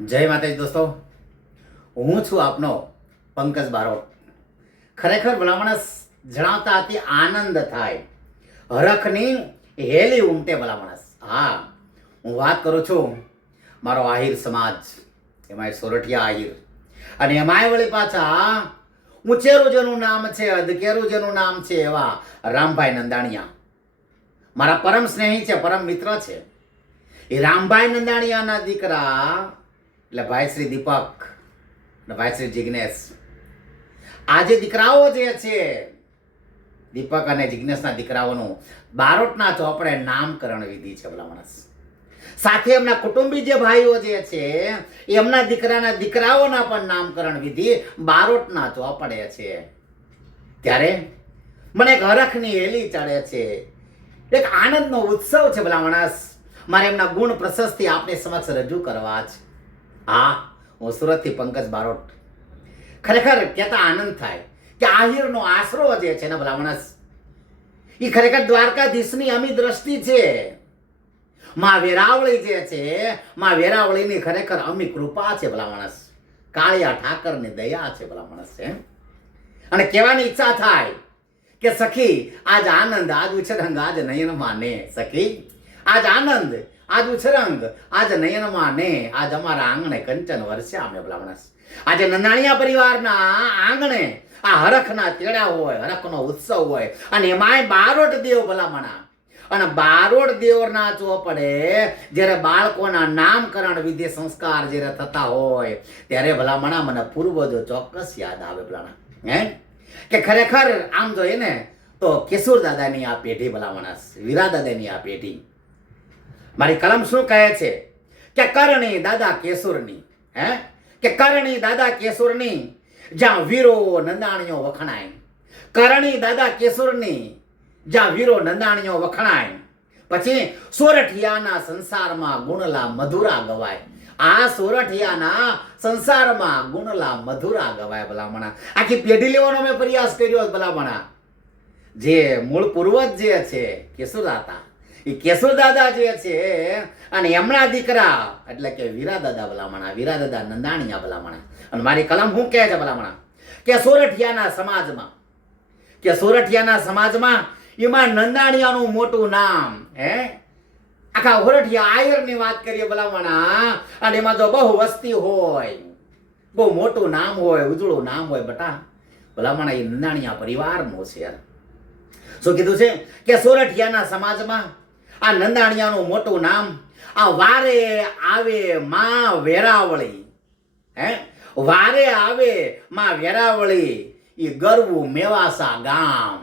જય માતાજી દોસ્તો, હું છું આપનો પંકજ બારોટ. ખરેખર ભલામણ જણાવતા અતિ આનંદ થાય, હરખની હેલી ઉમટે ભલામણસ. હા, હું વાત કરું છું મારો આહિર સમાજ, એમાંય સોરઠિયા આહિર, અને એમાંય વળી પાછા ઊંચેરું જેનું નામ છે, અધકેરું જેનું નામ છે, એવા રામભાઈ નંદાણીયા મારા પરમ સ્નેહી છે, પરમ મિત્ર છે. એ રામભાઈ નંદાણીયાના દીકરા એટલે ભાઈ શ્રી દીપક અને ભાઈ શ્રી જિગ્નેશ. આ જે દીકરાઓ જે છે, દીપક અને જિગ્નેશના દીકરાઓનું બારોટના ચોપડે નામકરણ વિધિ છે ભલા માણસ. સાથે એમના કુટુંબી જે ભાઈઓ જે છે, એમના દીકરાના દીકરાઓના પણ નામકરણ વિધિ બારોટના ચોપડે છે. ત્યારે મને એક હરખની હેલી ચડે છે, એક આનંદનો ઉત્સવ છે ભલા માણસ. મારે એમના ગુણ પ્રશસ્તિ આપની સમક્ષ રજૂ કરવા છે. હા, હું સુરતથી પંકજ બારોટ. ખરેખર કહેતા આનંદ થાય કે આહિરનો આશરો જે છે ને ભલા માણસ, એ ખરેખર દ્વારકાધીશની અમી દ્રષ્ટિ છે. માં વેરાવળી જે છે, માં વેરાવળીની ખરેખર અમી કૃપા છે ભલા માણસ. કાળિયા ઠાકરની દયા છે ભલા માણસ છે. અને કહેવાની ઈચ્છા થાય કે સખી આજ આનંદ, આજ ઉછરંગ, આજ નયનમાં ને. સખી આજ આનંદ, આજ ઉછરંગ, આજ નયનમાં ને. આજ અમારા આંગણે કંચન વરસ્યા અમે ભલા માણસ. આજે નંદાણીયા પરિવારના આંગણે આ હરખના તેડા હોય, હરખનો ઉત્સવ હોય, અને એમાંય બારોટ દેવ ભલામણા. અને બારોટ દેવના ચોપડે જ્યારે બાળકોના નામકરણ વિધિ સંસ્કાર જ્યારે થતા હોય, ત્યારે ભલામણા મને પૂર્વજો ચોક્કસ યાદ આવે ભલામણા. હે કે ખરેખર આમ જોઈએ ને તો કેશુર દાદાની આ પેઢી ભલામણા, વીરા દાદાની આ પેઢી. મારી કલમ શું કહે છે કે કરણી દાદા કેશુરની, હે કે કરણી દાદા કેશુરની, જ્યાં વીરો નંદાણીઓ વખણાય. કરણી દાદા કેશુરની, જ્યાં વીરો નંદાણીઓ વખણાય. પછી સોરઠિયાના સંસારમાં ગુણલા મધુરા ગવાય. આ સોરઠિયાના સંસારમાં ગુણલા મધુરા ગવાય ભલામણા. આખી પેઢી લેવાનો મેં પ્રયાસ કર્યો ભલામણા. જે મૂળ પૂર્વજ જે છે કેશુર દાદા, એ કેશુર દાદા જે છે, અને એમના દીકરા એટલે કે વીરા દાદા ભલામણા, વીરા દાદા નંદાણીયા ભલામણા. અને મારી કલમ શું કહે છે ભલામણા કે સોરઠિયાના સમાજમાં, કે સોરઠિયાના સમાજમાં એમાં નંદાણીયાનું મોટું નામ. હે આખા સોરઠિયા આયરની વાત કરીએ ભલામણા, અને એમાં જો બહુ વસ્તી હોય, બહુ મોટું નામ હોય, ઉજળું નામ હોય બટા ભલામણા, એ નંદાણીયા પરિવારનું છે. શું કીધું છે કે સોરઠિયાના સમાજમાં આ નંદાણીયાનું મોટું નામ. આ વારે આવે માં વેરાવળી, હે વારે આવે માં વેરાવળી, એ ગરવું મેવાસા ગામ.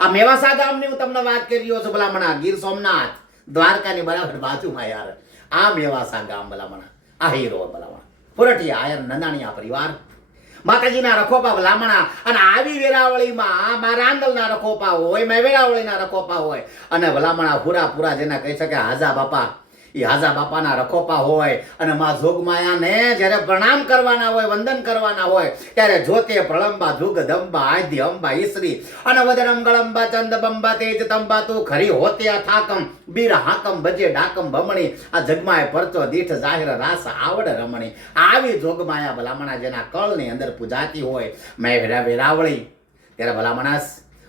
આ મેવાસા ગામની હું તમને વાત કરી રહ્યો છું ભલામણા. ગીર સોમનાથ દ્વારકાની બરાબર બાજુમાં યાર આ મેવાસા ગામ ભલામણા. આ હીરો ભલામણા, સોરઠિયા આયર નંદાણીયા પરિવાર, માતાજીના રખોપા ભલામણા. અને આવી વેરાવળીમાં માં રાંદલના રખોપા હોય, મેં વેરાવળીના રખોપા હોય, અને ભલામણા પૂરા જેના કહી શકે હાજા બાપા, એ હાજા બાપાના રખોપા હોય. અને માં જોગમાયાને જ્યારે પ્રણામ કરવાના હોય, વંદન કરવાના હોય, ત્યારે જોતે પ્રળંબા જુગ દંબા આદ્ય અંબા ઈશ્રી અને વદરમ ગળંબા ચંદ બંબા તેજ તંબા તું ખરી હોતે અથાકમ બીર હાકમ બજે ડાકમ બમણી. આ જગમાય પરચો દીઠ જાહેર રાસ આવડ રમણી. આવી જોગમાયા ભલામણા જેના કળની અંદર પૂજાતી હોય મેં વેરાવળી. ત્યારે ભલામણાસ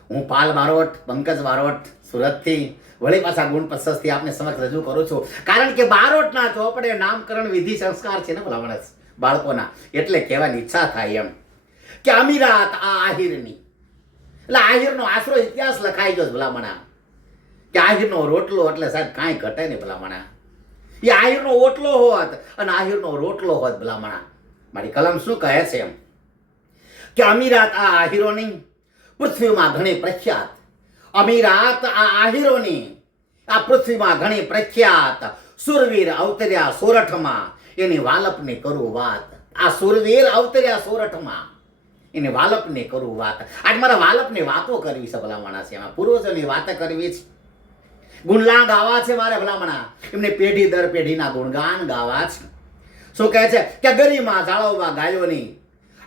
હું પાલ બારોટ, પંકજ બારોટ, સુરતથી વળી પાછા ગુણ પ્રશસ્તિ આપને સમક્ષ રજૂ કરું છું. કારણ કે બારોટના ચોપડે નામકરણ વિધિ સંસ્કાર છે ને ભલામણાસ બાળકોના, એટલે કહેવાની ઈચ્છા થાય એમ કે અમીરાત આ આહિરની. એટલે આહિરનો આશરો ઇતિહાસ લખાઈ ગયો ભલામણા, કે આહિરનો રોટલો એટલે સાહેબ કાંઈ ઘટે નહીં ભલામણા. એ આહિરનો ઓટલો હોત અને આહિરનો રોટલો હોત ભલામણા. મારી કલમ શું કહે છે એમ કે અમીરાત આ આહિરોની પૃથ્વીમાં ઘણી પ્રખ્યાત. અમીરાત આ આહિરોની આ પૃથ્વીમાં ઘણી પ્રખ્યાત. સુરવીર અવતર્યા સોરઠમાં, એની વાલપની કરું વાત. આ સુરવીર અવતર્યા સોરઠમાં, એની વાલપની કરું વાત. આજ મારા વાલપની વાતો કરવી છે ભલામણા. છે એમાં પૂર્વજોની વાતો કરવી છે, ગુણગાન ગાવા છે મારે ભલામણા. એમને પેઢી દર પેઢીના ગુણગાન ગાવા છે. શું કહે છે કે ગરિમા જાળવવા ગાયોની.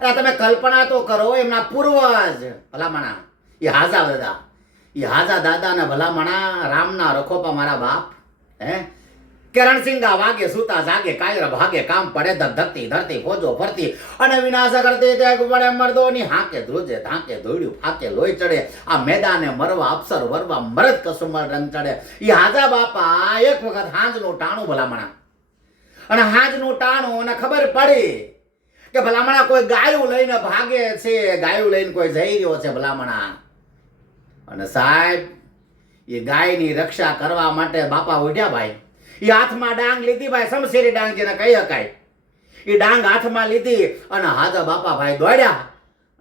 અને તમે કલ્પના તો કરો, એમના પૂર્વજ ભલામણા એ હાજા દાદા, એ હાજા દાદાના ભલામણા રામના રખોપા મારા બાપ, હે કે રણસિંગા વાગે સૂતા જાગે કાયર ભાગે કામ પડે ધકધકતી ધરતી ફોજો ફરતી અને વિનાશ કરતી તે પડે મર્દોની હાકે ધ્રુજે ધાકે ધોળ્યું ફાકે લોહી ચડે આ મેદાને મરવા અપ્સર વરવા મરદ કસુમર રંગ ચડે ઈ હાજા બાપા એક વખત હાંજનું ટાણું ભલામણા અને હાંજનું ટાણું અને ખબર પડી કે ભલામણા કોઈ ગાયું લઈને ભાગે છે ગાયું લઈને કોઈ જઈ રહ્યો છે ભલામણા અને સાહેબ એ ગાયની રક્ષા કરવા માટે બાપા ઉઠ્યા ભાઈ એ હાથમાં ડાંગ લીધી ભાઈ શમશેરી ડાંગ જેને કહી શકાય એ ડાંગ હાથમાં લીધી અને હાજા બાપા ભાઈ દોડ્યા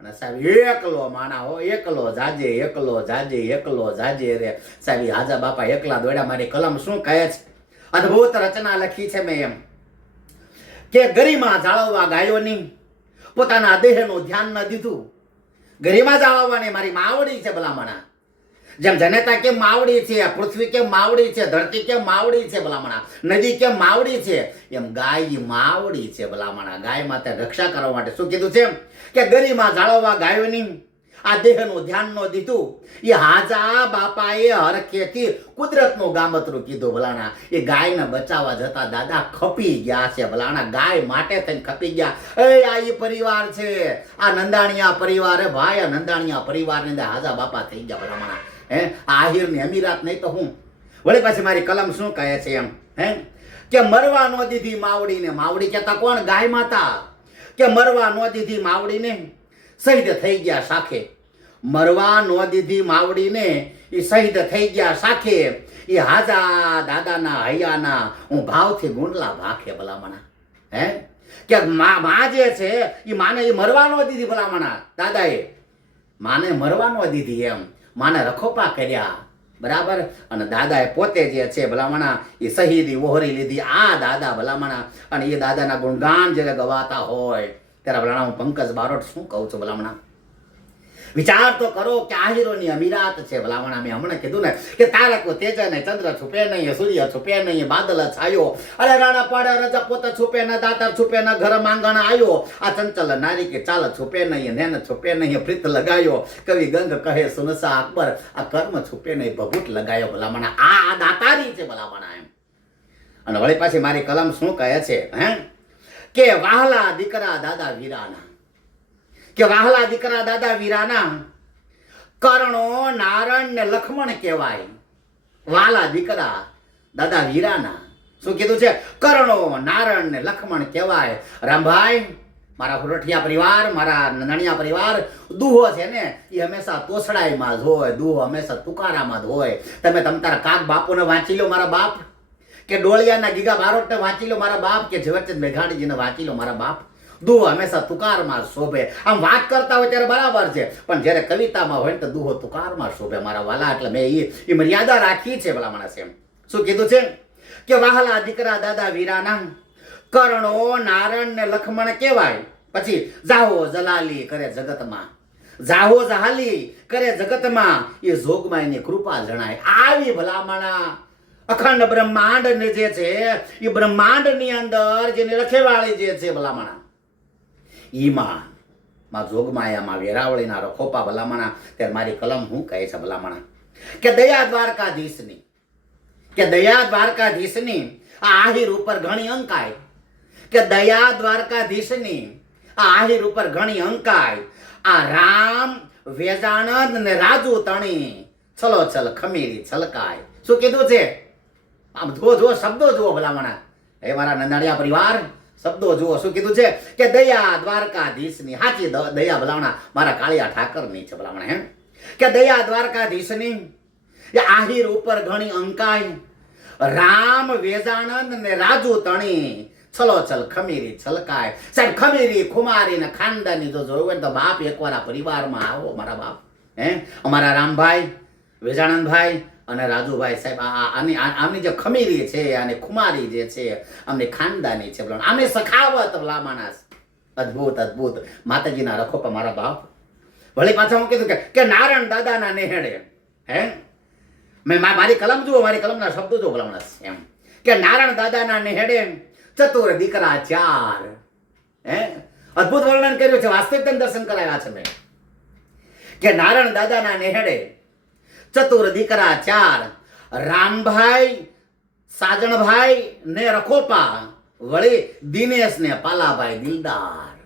અને સાહેબ એકલો માણા હો એકલો જાજે એકલો જાજે રે સાહેબ હાજા બાપા એકલા દોડ્યા મારી કલમ શું કહે છે અદ્ભુત રચના લખી છે મેં એમ કે ગરિમા જાળવવા ગાયોની પોતાના દેહનું ધ્યાન ન દીધું ગરિમા જાળવવાની મારી માવડી છે ભલામણા જેમ જનેતા કેમ માવડી છે પૃથ્વી કેમ માવડી છે ધરતી કેમ માવડી છે ભલામણા નદી કેમ માવડી છે એમ ગાય માવડી છે ભલામણા ગાય માતે રક્ષા કરવા માટે શું કીધું છે કે ગરિમા જાળવવા ગાયોની આ દેહનું ધ્યાન ન દીધું એ હાજા બાપાએ હરખેથી કુદરતનું ગામતરું કીધું ભલાણા એ ગાયને બચાવવા જતા દાદા ખપી ગયા છે ભલાણા ગાય માટે થઈને ખપી ગયા આ એ પરિવાર છે આ નંદાણીયા પરિવાર હે ભાઈ આ નંદાણીયા પરિવારની અંદર હાજા બાપા થઈ ગયા ભલામણા હે આહિરની અમીરાત નહીં તો હું વળી પાછી મારી કલમ શું કહે છે એમ હે કે મરવા નો દીધી માવડીને માવડી કહેતા કોણ ગાય માતા કે મરવા નો દીધી માવડીને શહીદ થઈ ગયા શાખે મરવા નો દીધી માવડીને એ શહીદ થઈ ગયા શાખે એ હાજા દાદાના હૈયાના હું ભાવથી ગુંડલા ભાખે ભલામણા હે કે મા જે છે એ માને એ મરવા નો દીધી ભલામણા દાદાએ માને મરવા નો દીધી એમ માને રખોપા કર્યા બરાબર અને દાદાએ પોતે જે છે ભલામણા એ શહીદી વહોરી લીધી આ દાદા ભલામણા અને એ દાદાના ગુણગાન જ્યારે ગવાતા હોય ત્યારે ભલામણા હું પંકજ બારોટ શું કહું છું ભલામણા વિચાર તો કરો કે આહિરોની અમીરાત છે ભલામણા મેં હમણાં કીધું ને કે તારક તેજ ને ચંદ્ર છુપે નહીં સૂર્ય છુપે નહીં બાદલ છાયો અરે રાણા પાડે રજા પોતા છુપે ન દાતર છુપે ન ઘર માંગણ આયો આ ચંચલ નારી કે ચાલ છુપે નહીં નેન છુપે નહીં પ્રીત લગાયો કવિ ગંગ કહે સુનસા અકબર આ કર્મ છુપે નહીં ભભૂત લગાયો ભલામણા આ દાતારી છે ભલામણા એમ અને વળી પાછી મારી કલમ શું કહે છે હે કે વાહલા દીકરા દાદા વીરાના કે વાહલા દીકરા દાદા વીરાના કર્ણો નારણ ને લક્ષ્મણ કહેવાય વાલા દીકરા દાદા વીરાના શું કીધું છે કર્ણો નારણ ને લક્ષ્મણ કહેવાય રામભાઈ મારા હુરઠિયા પરિવાર મારા નણિયા પરિવાર દુહો છે ને એ હંમેશા તોછડાઈમાં જ હોય દુહો હંમેશા તુકારામાં જ હોય તમે તારા કાક બાપુને વાંચી લો મારા બાપ કે ડોળિયાના ગીગા બારોટને વાંચી લો મારા બાપ કે ઝવેરચંદ મેઘાણીજીને વાંચી લો મારા બાપ દુહો હંમેશા તુકારમાં શોભે આમ વાત કરતા હોય ત્યારે બરાબર છે પણ જ્યારે કવિતામાં હોય તો દુહો તુકારમાં શોભે મારા વાલા એટલે મેં એ મર્યાદા રાખી છે ભલા માણસે એમ શું કીધું છે કે વાહલા દીકરા દાદા વીરાના કર્ણો નારણ ને લક્ષ્મણ કહેવાય પછી જાહો જલાલી કરે જગતમાં જાહો જહાલી કરે જગતમાં એ જોગમાયની કૃપા જણાય આવી ભલામણા અખંડ બ્રહ્માંડ ને જે છે એ બ્રહ્માંડ ની અંદર જેની રખેવાળી જે છે ભલામણા ઈમાં માં જોગમાયામાં વેરાવળીના રખોપા ભલામણા ત્યારે મારી કલમ હું કહે છે ભલામણા કે દયા દ્વારકાધીશની આ આહિર ઉપર ઘણી અંકાય કે દયા દ્વારકાધીશની આ આહિર ઉપર ઘણી અંકાય આ રામ વેજાનંદ ને રાજુ તણી છલો છલ ખમીરી છલકાય શું કીધું છે આમ જો શબ્દો જુઓ ભલામણા હે મારા નંદાણીયા પરિવાર શબ્દો જુઓ શું કીધું છે કે દયા દ્વારકાધીશની હાચી દયા ભલામણા મારા કાળિયા ઠાકરની છે ભલામણા હે કે દયા દ્વારકાધીશની એ આહિર ઉપર ઘણી અંકાય રામ વેજાનંદ ને રાજુ તણી છલો છલ ખમીરી છલકાય સાહેબ ખમીરી ખુમારી ને ખાનદાની જો જોયું હોય તો બાપ એકવાર આ પરિવારમાં આવો મારા બાપ હે અમારા રામભાઈ વેજાનંદભાઈ અને રાજુભાઈ સાહેબ આમની જે ખમીરી છે અને ખુમારી જે છે આમની ખાનદાની છે આમની સખાવત ભલામણા અદભુત અદભુત માતાજીના રખોપા મારા બાપ વળી પાછા હું કીધું કે નારાયણ દાદાના નેહડે હે મેં મારી કલમ જુઓ મારી કલમના શબ્દો જો ભલામણા એમ કે નારાયણ દાદાના નેહડે ચતુર દીકરા ચાર હે અદભુત વર્ણન કર્યું છે વાસ્તવિક દર્શન કરાવ્યા છે મેં કે નારાયણ દાદાના નેહડે ચતુર દીકરા ચાર રામભાઈ સાજણભાઈ ને રખોપા વળી દિનેશ ને પાલાભાઈ દિલદાર.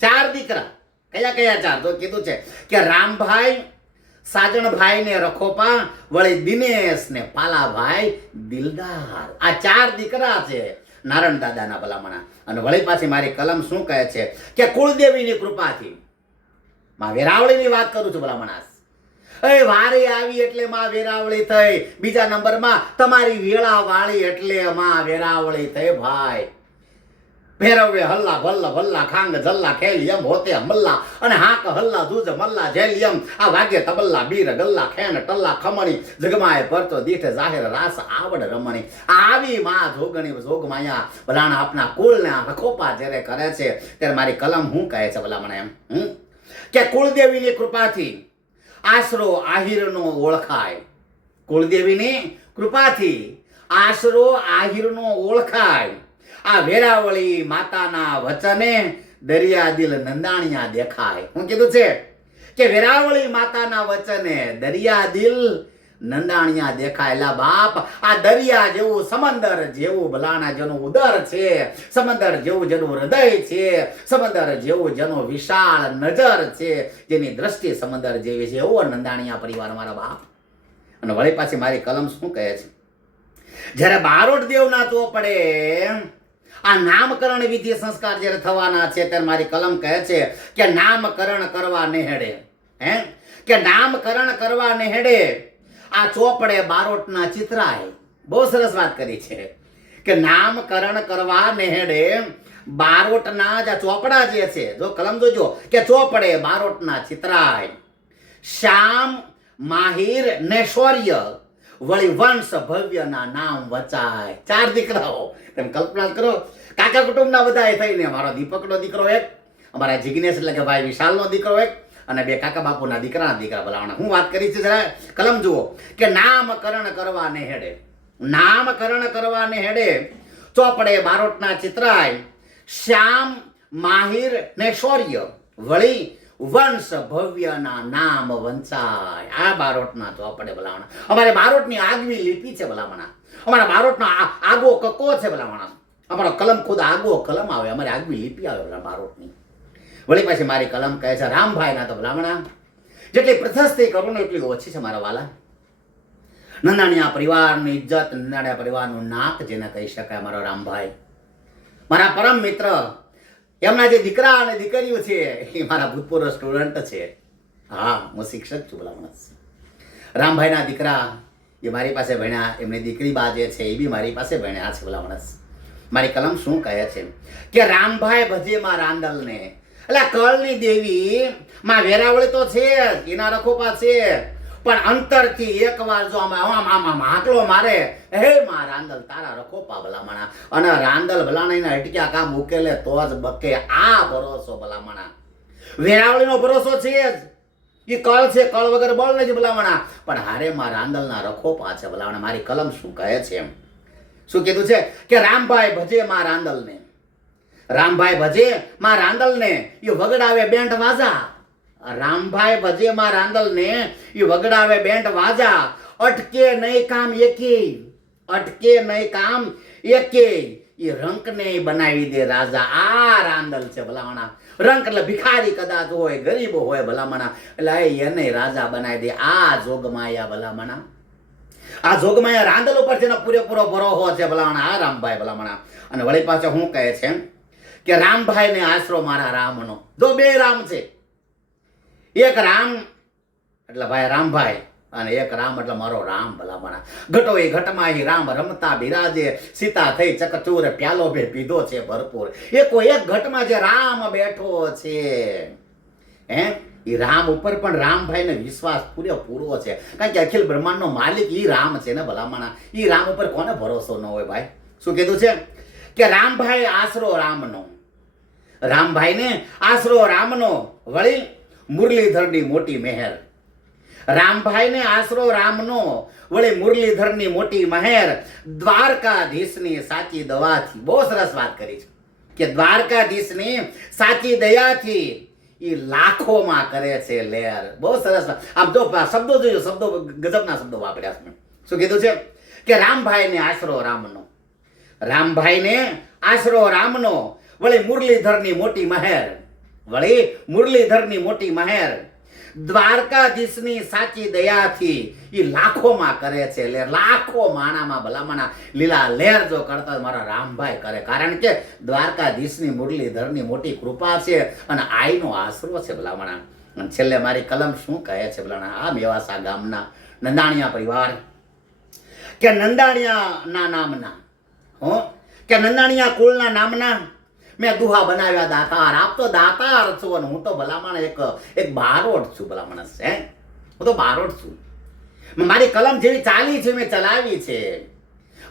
4 દીકરા. કયા કયા 4? તો કીધું છે કે રામભાઈ, સાજણભાઈ ને રખોપા વળી દિનેશ ને પાલાભાઈ દિલદાર. આ 4 દીકરા છે નારણ દાદાના ભલામણા. અને વળી પાછી મારી કલમ શું કહે છે કે કુળદેવીની કૃપાથી માં વેરાવળીની વાત કરું છું ભલામણા. વારી આવી એટલે માં વેરાવળી થઈ. બીજા નંબરમાં તમારી વેળા વાળી એટલે માં વેરાવળી થઈ ભાઈ. ભેરવે હલ્લા ભલ્લા ભલ્લા ખાંગ જલ્લા ખેલિયમ હોતે મલ્લા અને હાક હલ્લા દૂજ મલ્લા જેલિયમ આ વાગે તબલ્લા બીર ગલ્લા ખેન ટલ્લા ખમણી જગમાય પરતો દીઠ જાહેર રાસ આવડ રમણી. આવી માં જોગણી જોગમાયા ભલાણા આપના કુળના રખોપા જ્યારે કરે છે ત્યારે મારી કલમ હું કહે છે ભલા મને એમ કે કુળદેવીની કૃપાથી આશરો આહિરનો ઓળખાય. કુળદેવીની કૃપાથી આશરો આહિરનો ઓળખાય. આ વેરાવળી માતાના વચને દરિયા દિલ નંદાણિયા દેખાય. હું કીધું છે કે વેરાવળી માતાના વચને દરિયા દિલ નંદાણિયા દેખાય. એલા બાપ, આ દરિયા જેવું સમંદર જેવું ભલાણા જેનું ઉદર છે, સમંદર જેવું જેનું હૃદય છે, સમંદર જેવું જેનો વિશાળ નજર છે, જેની દ્રષ્ટિ સમંદર જેવી છે, એવો નંદાણિયા પરિવાર મારા બાપ. અને વળી પાછી મારી કલમ શું કહે છે, જ્યારે બારોટ દેવના તો પડે આ નામકરણ વિધિ સંસ્કાર જ્યારે થવાના છે ત્યારે મારી કલમ કહે છે કે નામકરણ કરવા નેહડે. કે નામકરણ કરવા નેહડે આ ચોપડે બારોટના ચિત્રાય. બહુ સરસ વાત કરી છે કે નામકરણ કરવા નેહડે બારોટના જે ચોપડા જે છે, જો કલમ જોજો કે ચોપડે બારોટના ચિત્રાય. શ્યામ માહિર ને શૌર્ય વળી વંશ ભવ્યના નામ વચાય. 4 દીકરાઓ. તમે કલ્પના કરો, કાકા કુટુંબના બધા થઈને મારો દીપકનો દીકરો એક, અમારા જિગ્નેશ એટલે કે ભાઈ વિશાલનો દીકરો એક, અને 2 કાકા બાપુના દીકરાના દીકરા બોલાવવાના. હું વાત કરી છે જરા કલમ જુઓ કે નામકરણ કરવા નેહડે, નામકરણ કરવા નેહડે ચોપડે બારોટના ચિત્રાય. શ્યામ માહિર ને શૌર્ય વળી વંશ ભવ્યના નામ વંચાય. આ બારોટના ચોપડે ભલામણા. અમારે બારોટની આગવી લિપિ છે ભલામણા. અમારા બારોટનો આગો કકો છે ભલામણા. અમારો કલમ ખુદ આગો કલમ આવે, અમારે આગવી લિપિ આવે બારોટની. વળી પાછી મારી કલમ કહે છે રામભાઈના તો ભલામણા જેટલી પ્રશસ્તિ કરું ને એટલી ઓછી છે મારા વાલા. નંદાણીયા પરિવારની ઇજ્જત, નંદાણીયા પરિવારનું નાક જેને કહી શકાય મારો રામભાઈ. મારા પરમ મિત્ર, એમના જે દીકરા અને દીકરીઓ છે એ મારા ભૂતપૂર્વ સ્ટુડન્ટ છે. હા, હું શિક્ષક છું ભલામણા. રામભાઈના દીકરા એ મારી પાસે ભણ્યા, એમની દીકરી બા જે છે એ બી મારી પાસે ભણ્યા છે ભલામણા. મારી કલમ શું કહે છે કે રામભાઈ ભજે માં રાંદલને. એટલે કળની દેવી માં વેરાવળી તો છે, એના રખોપા છે, પણ અંતરથી એકવાર જો આમાં હાકલો મારે, હે માં રાંદલ તારા રખોપા ભલામણા. અને રાંદલ ભલાણા હટક્યા કામ ઉકેલે તો જ બકે. આ ભરોસો ભલામણા વેરાવળીનો ભરોસો છે જ. એ કળ છે, કળ વગર બળ નથી ભલામણા. પણ હારે માં રાંદલના રખોપા છે ભલામણા. મારી કલમ શું કહે છે એમ શું કીધું છે કે રામભાઈ ભજે માં રાંદલને. રામભાઈ ભજે માં રાંદલને એ વગડાવે બેન્ટ વાજા. રામભાઈ ભજે માં રાંદલને એ વગડાવે બેન્ટ વાજા. અટકે નહીં કામ એકે, અટકે નહીં કામ એકે. એ રંકને બનાવી દે રાજા. આ રાંદલ છે ભલામણા. રંક એટલે ભિખારી કદાચ હોય, ગરીબો હોય ભલામણા, એટલે એને રાજા બનાવી દે. આ જોગમાયા ભલામણા. આ જોગમાયા રાંદલ ઉપર છે ને પૂરેપૂરો ભરોસો છે ભલામણા આ રામભાઈ ભલામણા. અને વળી પાછો શું કહે છે કે રામભાઈ ને આશરો મારા રામનો. જો 2 રામ છે, એક રામ એટલે ભાઈ રામભાઈ અને એક રામ એટલે મારો રામ ભલામણા. ઘટો એ ઘટમાં રામ રમતા બિરાજે, સીતા થઈ ચકચૂર પ્યાલો બે પીધો છે ભરપૂર. એકો એક ઘટમાં જે રામ બેઠો છે, એ રામ ઉપર પણ રામભાઈ ને વિશ્વાસ પૂરેપૂરો છે. કારણ કે અખિલ બ્રહ્માંડનો માલિક ઈ રામ છે ને ભલામણા. ઈ રામ ઉપર કોને ભરોસો ન હોય ભાઈ. શું કીધું છે કે રામભાઈ આશરો રામનો. રામભાઈ ને આશરો રામનો વળી મુરલીધરની મોટી મહેર. રામભાઈ ને આશરો રામનો વળી મુરલીધરની મોટી મહેર. દ્વારકાધીશની સાચી દવાથી. બહુ સરસ વાત કરી છે કે દ્વારકાધીશની સાચી દયાથી એ લાખોમાં કરે છે લેર. બહુ સરસ. આમ તો શબ્દો જોયો, શબ્દો ગજબના શબ્દો વાપર્યા છે. શું કીધું છે કે રામભાઈને આશરો રામનો, રામભાઈને આશરો રામનો, વળી મુરલીધરની મોટી મહેર, વળી મુરલીધરની મોટી મહેર, દ્વારકાધીશની સાચી દયાથી એ લાખોમાં કરે છે, એટલે લાખો માણામાં ભલામણા લીલા લહેર જો કરતા મારા રામભાઈ કરે, કારણ કે દ્વારકાધીશની મુરલીધરની મોટી કૃપા છે અને આઈનો આશરો છે ભલામણા. અને છેલ્લે મારી કલમ શું કહે છે ભલામણા, આ મેવાસા ગામના નંદાણીયા પરિવાર કે નંદાણીયાના નામના કે નંદાણીયા કુળના નામના મેં દુહા બનાવ્યા દાતાર. આપ તો દાતાર છો અને હું તો ભલામણ એક બારોટ છું ભલામણ છે, હું તો બારોટ છું. મારી કલમ જેવી ચાલી છે મેં ચલાવી છે,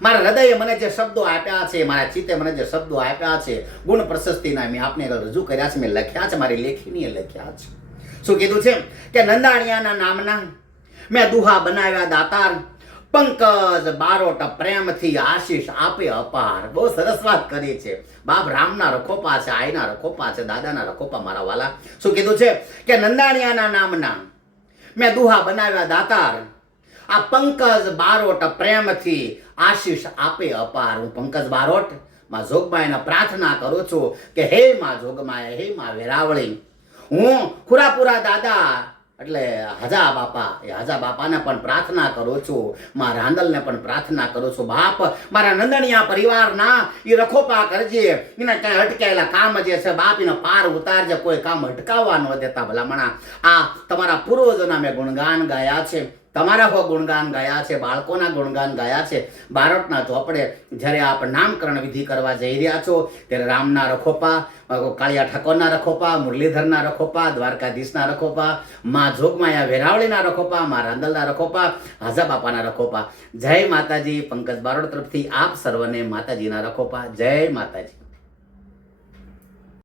મારા હૃદયે મને જે શબ્દો આપ્યા છે, મારા ચિત્તે મને જે શબ્દો આપ્યા છે, ગુણ પ્રશસ્તિના મેં આપને રજૂ કર્યા છે, મેં લખ્યા છે, મારી લેખીનીએ લખ્યા છે. શું કીધું છે કે નંદાણીયાના નામના મેં દુહા બનાવ્યા દાતાર, પંકજ બારોટ પ્રેમથી આશીષ આપે અપાર. બહુ સરસ વાત કરી છે. બાપ રામના રખોપા છે, આઈના રખોપા છે, દાદાના રખોપા મારા વાલા. શું કીધું છે કે નંદાણીયાના નામના મેં દુહા બનાવ્યા દાતાર, આ પંકજ બારોટ પ્રેમથી આશીષ આપે અપાર. હું પંકજ બારોટ માં જોગમાયને પ્રાર્થના કરું છું કે હે માં જોગમાય, હે માં વેરાવળી, હું ખુરાપુરા દાદા એટલે હજા બાપા, એ હજા બાપાને પણ પ્રાર્થના કરું છું, મારા રાંદલને પણ પ્રાર્થના કરું છું, બાપ મારા નંદણીયા પરિવારના એ રખોપા કરજે, એના ક્યાંય અટકાયેલા કામ જે છે બાપ એને પાર ઉતારજે, કોઈ કામ અટકાવવા ન દેતા ભલામણા. આ તમારા પૂર્વજોના મેં ગુણગાન ગાયા છે, તમારા હો ગુણગાન ગાયા છે, બાળકોના ગુણગાન ગાયા છે. બારોટના ચોપડે જ્યારે આપ નામકરણ વિધિ કરવા જઈ રહ્યા છો ત્યારે રામના રખોપા, કાળિયા ઠાકોરના રખોપા, મુરલીધરના રખોપા, દ્વારકાધીશના રખોપા, માં જોગમાયા વેરાવળીના રખોપા, માં રાંદલના રખોપા, હાજા બાપાના રખોપા. જય માતાજી. પંકજ બારોટ તરફથી આપ સર્વને માતાજીના રખોપા. જય માતાજી.